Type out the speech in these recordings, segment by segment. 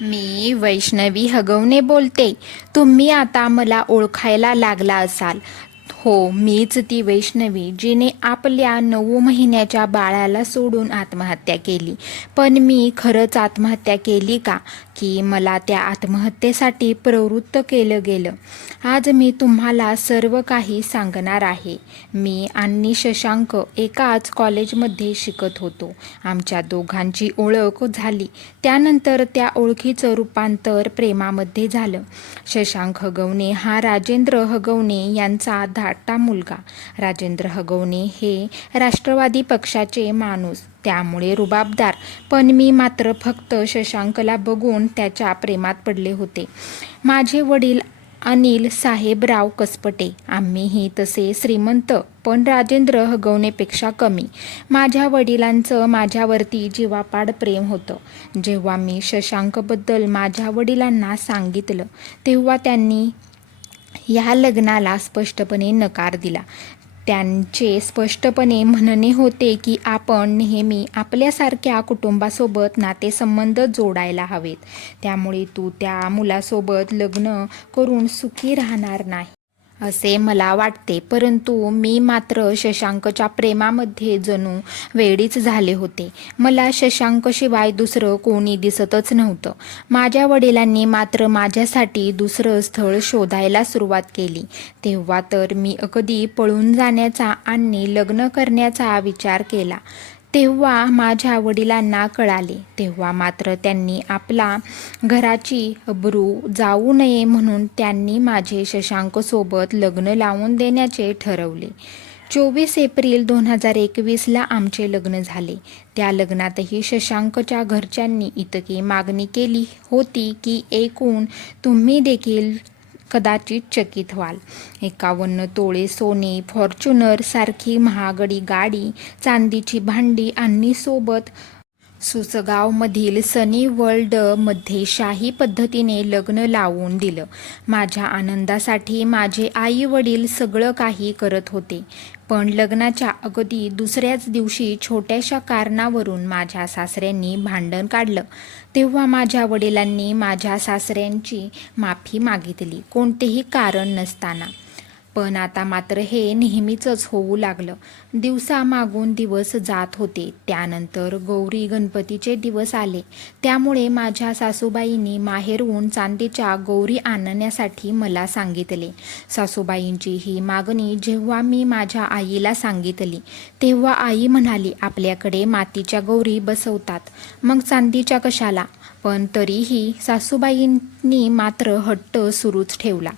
मी वैष्णवी हगवणे बोलते. तुम्ही आता मला ओळखायला लागला असाल. हो, मीच ती वैष्णवी जिने आपल्या 9 महिन्याच्या बाळाला सोडून आत्महत्या केली. पण मी खरंच आत्महत्या केली का? की मला त्या आत्महत्येसाठी प्रवृत्त केलं गेलं? आज मी तुम्हाला सर्व काही सांगणार आहे. मी आणि शशांक एकाच कॉलेजमध्ये शिकत होतो. आमच्या दोघांची ओळख झाली. त्यानंतर त्या ओळखीचं रूपांतर प्रेमामध्ये झालं. शशांक हगवणे हा राजेंद्र हगवणे यांचा धाकटा मुलगा. राजेंद्र हगवणे हे राष्ट्रवादी पक्षाचे माणूस, त्यामुळे रुबाबदार. पण मी मात्र फक्त शशांकला बघून त्याच्या प्रेमात पडले होते. माझे वडील अनिल साहेबराव कसपटे. आम्हीही तसे श्रीमंत, पण राजेंद्र हगवणेपेक्षा कमी. माझ्या वडिलांचं माझ्यावरती जीवापाड प्रेम होतं. जेव्हा मी शशांकबद्दल माझ्या वडिलांना सांगितलं तेव्हा त्यांनी या लग्नाला स्पष्टपणे नकार दिला. त्यांचे स्पष्टपणे म्हणणे होते की आपण नेहमी आपल्यासारख्या कुटुंबासोबत नातेसंबंध जोडायला हवेत. त्यामुळे तू त्या मुलासोबत लग्न करून सुखी राहणार नाही असे मला वाटते. परंतु मी मात्र शशांकच्या प्रेमामध्ये जणू वेडीच झाले होते. मला शशांकशिवाय दुसरं कोणी दिसतच नव्हतं. माझ्या वडिलांनी मात्र माझ्यासाठी दुसरं स्थळ शोधायला सुरुवात केली. तेव्हा तर मी अगदी पळून जाण्याचा आणि लग्न करण्याचा विचार केला. तेव्हा माझ्या वडिलांना कळाले. तेव्हा मात्र त्यांनी आपला घराची अब्रू जाऊ नये म्हणून त्यांनी माझे शशांकसोबत लग्न लावून देण्याचे ठरवले. 24 एप्रिल 2021ला आमचे लग्न झाले. त्या लग्नातही शशांकच्या घरच्यांनी इतकी मागणी केली होती की ऐकून तुम्ही देखील कदाचित चकित व्हाल. 51 तोळे सोने, फॉर्च्युनर सारखी महागडी गाडी, चांदीची भांडी आणि सोबत सुसगावमधील सनी वर्ल्ड मध्ये शाही पद्धतीने लग्न लावून दिलं. माझ्या आनंदासाठी माझे आई वडील सगळं काही करत होते. पण लग्नाच्या अगदी दुसऱ्याच दिवशी छोट्याशा कारणावरून माझ्या सासऱ्यांनी भांडण काढलं. तेव्हा माझ्या वडिलांनी माझ्या सासऱ्यांची माफी मागितली, कोणतेही कारण नसताना. पण आता मात्र हे नेहमीचंच होऊ लागलं. दिवसामागून दिवस जात होते. त्यानंतर गौरी गणपतीचे दिवस आले. त्यामुळे माझ्या सासूबाईंनी माहेरहून चांदीच्या गौरी आणण्यासाठी मला सांगितले. सासूबाईंची ही मागणी जेव्हा मी माझ्या आईला सांगितली तेव्हा आई म्हणाली, आपल्याकडे मातीच्या गौरी बसवतात, मग चांदीच्या कशाला? पण तरीही सासूबाईंनी मात्र हट्ट सुरूच ठेवला.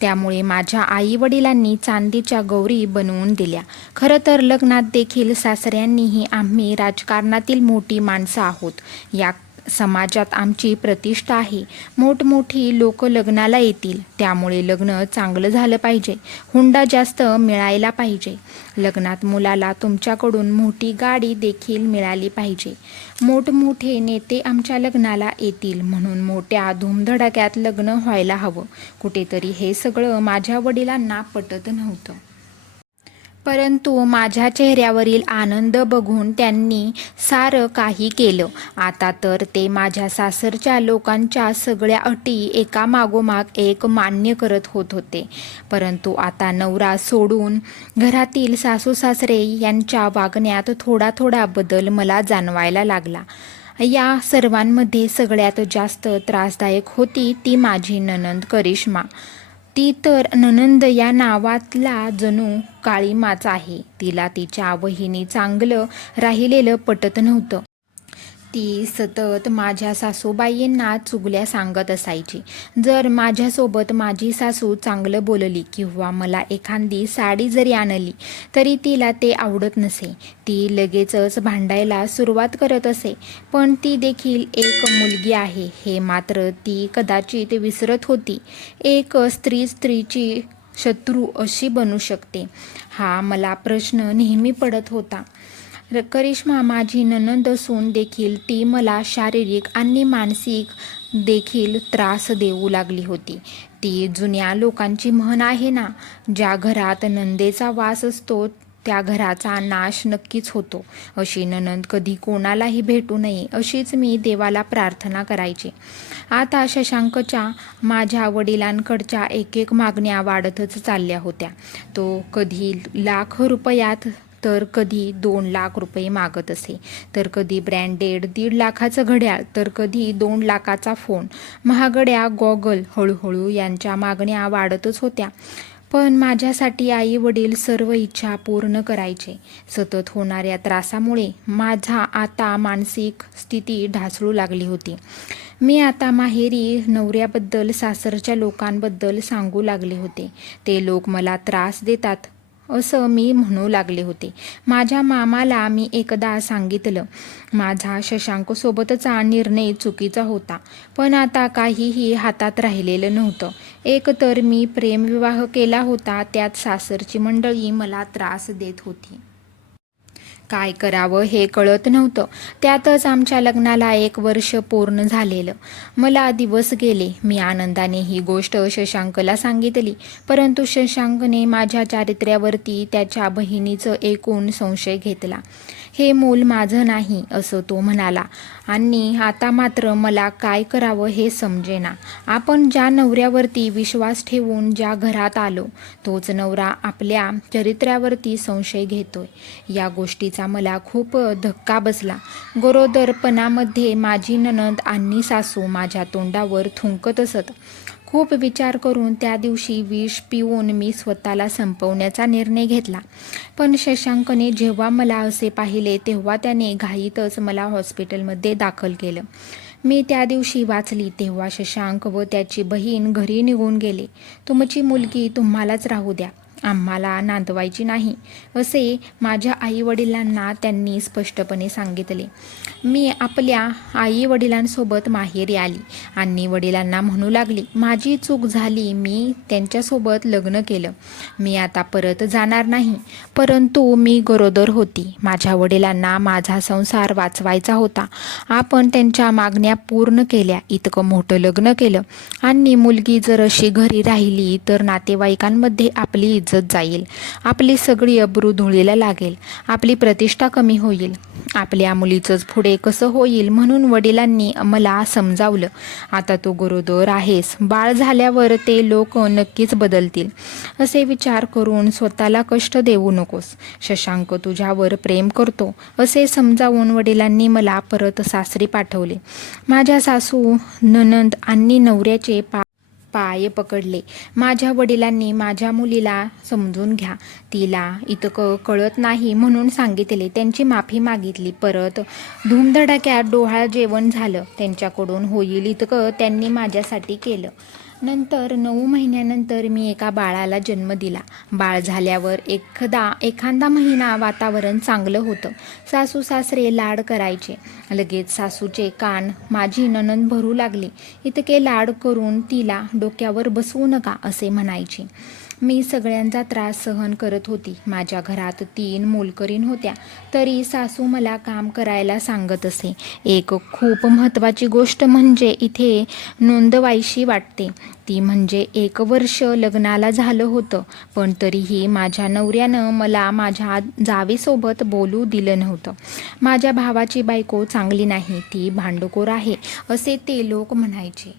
त्यामुळे माझ्या आई वडिलांनी चांदीच्या गौरी बनवून दिल्या. खरं तर लग्नात देखील सासऱ्यांनीही आम्ही राजकारणातील मोठी माणसं आहोत, या समाजात आमची प्रतिष्ठा आहे, मोठमोठी लोक लग्नाला येतील, त्यामुळे लग्न चांगलं झालं पाहिजे, हुंडा जास्त मिळायला पाहिजे, लग्नात मुलाला तुमच्याकडून मोठी गाडी देखील मिळाली पाहिजे, मोठमोठे नेते आमच्या लग्नाला येतील म्हणून मोठ्या धूमधडाक्यात लग्न व्हायला हवं. कुठेतरी हे सगळं माझ्या वडिलांना पटत नव्हतं. परंतु माझ्या चेहऱ्यावरील आनंद बघून त्यांनी सारं काही केलं. आता तर ते माझ्या सासरच्या लोकांच्या सगळ्या अटी एकामागोमाग एक मान्य करत होते. परंतु आता नवरा सोडून घरातील सासू सासरे यांच्या वागण्यात थोडा थोडा बदल मला जाणवायला लागला. या सर्वांमध्ये सगळ्यात जास्त त्रासदायक होती ती माझी नणंद करिश्मा. ती तर नणंद या नावातला जणू काळीमाच आहे. तिला तिच्या वहिनी चांगलं राहिलेलं पटत नव्हतं. ती सतत माझ्या सासूबाईंना चुगल्या सांगत असायची. जर माझ्यासोबत माझी सासू चांगलं बोलली किंवा मला एखादी साडी जरी आणली तरी तिला ते आवडत नसे. ती लगेचच भांडायला सुरुवात करत असे. पण ती देखील एक मुलगी आहे हे मात्र ती कदाचित विसरत होती. एक स्त्री स्त्रीची शत्रू अशी बनू शकते, हा मला प्रश्न नेहमी पडत होता. करिश्मा माझी नणंद असून देखील ती मला शारीरिक आणि मानसिक देखील त्रास देऊ लागली होती. ती जुन्या लोकांची म्हण आहे ना, ज्या घरात नंदेचा वास असतो त्या घराचा नाश नक्कीच होतो. अशी नणंद कधी कोणालाही भेटू नये अशीच मी देवाला प्रार्थना करायचे. आता शशांकच्या माझ्या वडिलांकडच्या एक एक मागण्या वाढतच चालल्या होत्या. तो कधी लाख रुपयात तर कधी 2 लाख रुपये मागत असे, तर कधी ब्रँडेड 1.5 लाखाचं घड्याळ, तर कधी 2 लाखाचा फोन, महागड्या गॉगल. हळूहळू यांच्या मागण्या वाढतच होत्या. पण माझ्यासाठी आई वडील सर्व इच्छा पूर्ण करायचे. सतत होणाऱ्या त्रासामुळे माझा आता मानसिक स्थिती ढासळू लागली होती. मी आता माहेरी नवऱ्याबद्दल, सासरच्या लोकांबद्दल सांगू लागले होते. ते लोक मला त्रास देतात असं मी म्हणू लागले होते. माझ्या मामाला मी एकदा सांगितलं, माझा शशांकसोबतचा निर्णय चुकीचा होता. पण आता काहीही हातात राहिलेलं नव्हतं. एक तर मी प्रेमविवाह केला होता, त्यात सासरची मंडळी मला त्रास देत होती. काय करावं हे कळत नव्हतं. त्यातच आमच्या लग्नाला 1 वर्ष पूर्ण झालेलं. मला दिवस गेले. मी आनंदाने ही गोष्ट शशांकला सांगितली. परंतु शशांकने माझ्या चारित्र्यावरती त्याच्या बहिणीचं एकूण संशय घेतला. हे मूल माझं नाही असं तो म्हणाला. आणि आता मात्र मला काय करावं हे समजेना. आपण ज्या नवऱ्यावरती विश्वास ठेवून ज्या घरात आलो, तोच नवरा आपल्या चरित्र्यावरती संशय घेतोय. या गोष्टीचा मला खूप धक्का बसला. गरोदरपणामध्ये माझी नणंद आणि सासू माझ्या तोंडावर थुंकत असत. खूप विचार करून त्या दिवशी विष पिऊन मी स्वतःला संपवण्याचा निर्णय घेतला. पण शशांकने जेव्हा मला असे पाहिले तेव्हा त्याने घाईतच मला हॉस्पिटलमध्ये दाखल केलं. मी त्या दिवशी वाचली तेव्हा शशांक व त्याची बहीण घरी निघून गेले. तुमची मुलगी तुम्हालाच राहू द्या, आम्हाला नांदवायची नाही असे माझ्या आईवडिलांना त्यांनी स्पष्टपणे सांगितले. मी आपल्या आईवडिलांसोबत माहेरी आली आणि वडिलांना म्हणू लागली, माझी चूक झाली, मी त्यांच्यासोबत लग्न केलं, मी आता परत जाणार नाही. परंतु मी गरोदर होती. माझ्या वडिलांना माझा संसार वाचवायचा होता. आपण त्यांच्या मागण्या पूर्ण केल्या. इतकं मोठं लग्न केलं आणि मुलगी जर अशी घरी राहिली तर नातेवाईकांमध्ये आपली इज्जत जाईल, आपली सगळी अब्रू धुळीला लागेल, आपली प्रतिष्ठा कमी होईल, आपल्या मुलीचंच पुढे कसं होईल. म्हणून वडिलांनी मला समजावलं, आता तू गरोदर आहेस, बाळ झाल्यावर ते लोक नक्कीच बदलतील. असे विचार करून स्वतःला कष्ट देऊ नकोस. शशांक तुझ्यावर प्रेम करतो असे समजावून वडिलांनी मला परत सासरी पाठवले. माझ्या सासू, नणंद आणि नवऱ्याचे पाय पकडले. माझ्या वडिलांनी माझ्या मुलीला समजून घ्या, तिला इतकं कळत नाही म्हणून सांगितले. त्यांची माफी मागितली. परत धूमधडाक्यात डोहाळ जेवण झालं. त्यांच्याकडून होईल इतकं त्यांनी माझ्यासाठी केलं. नंतर 9 महिन्यानंतर मी एका बाळाला जन्म दिला. बाळ झाल्यावर एखादा महिना वातावरण चांगलं होतं. सासू सासरे लाड करायचे. लगेच सासूचे कान माझी नणंद भरू लागली. इतके लाड करून तिला डोक्यावर बसवू नका असे म्हणायची. मी सगळ्यांचा त्रास सहन करत होती. माझ्या घरात 3 मोलकरीण होत्या, तरी सासू मला काम करायला सांगत असे. एक खूप महत्त्वाची गोष्ट म्हणजे इथे नोंदवायशी वाटते, ती म्हणजे 1 वर्ष लग्नाला झालं होतं, पण तरीही माझ्या नवऱ्यानं मला माझ्या जावेसोबत बोलू दिलं नव्हतं. माझ्या भावाची बायको चांगली नाही, ती भांडखोर आहे असे ते लोक म्हणायचे.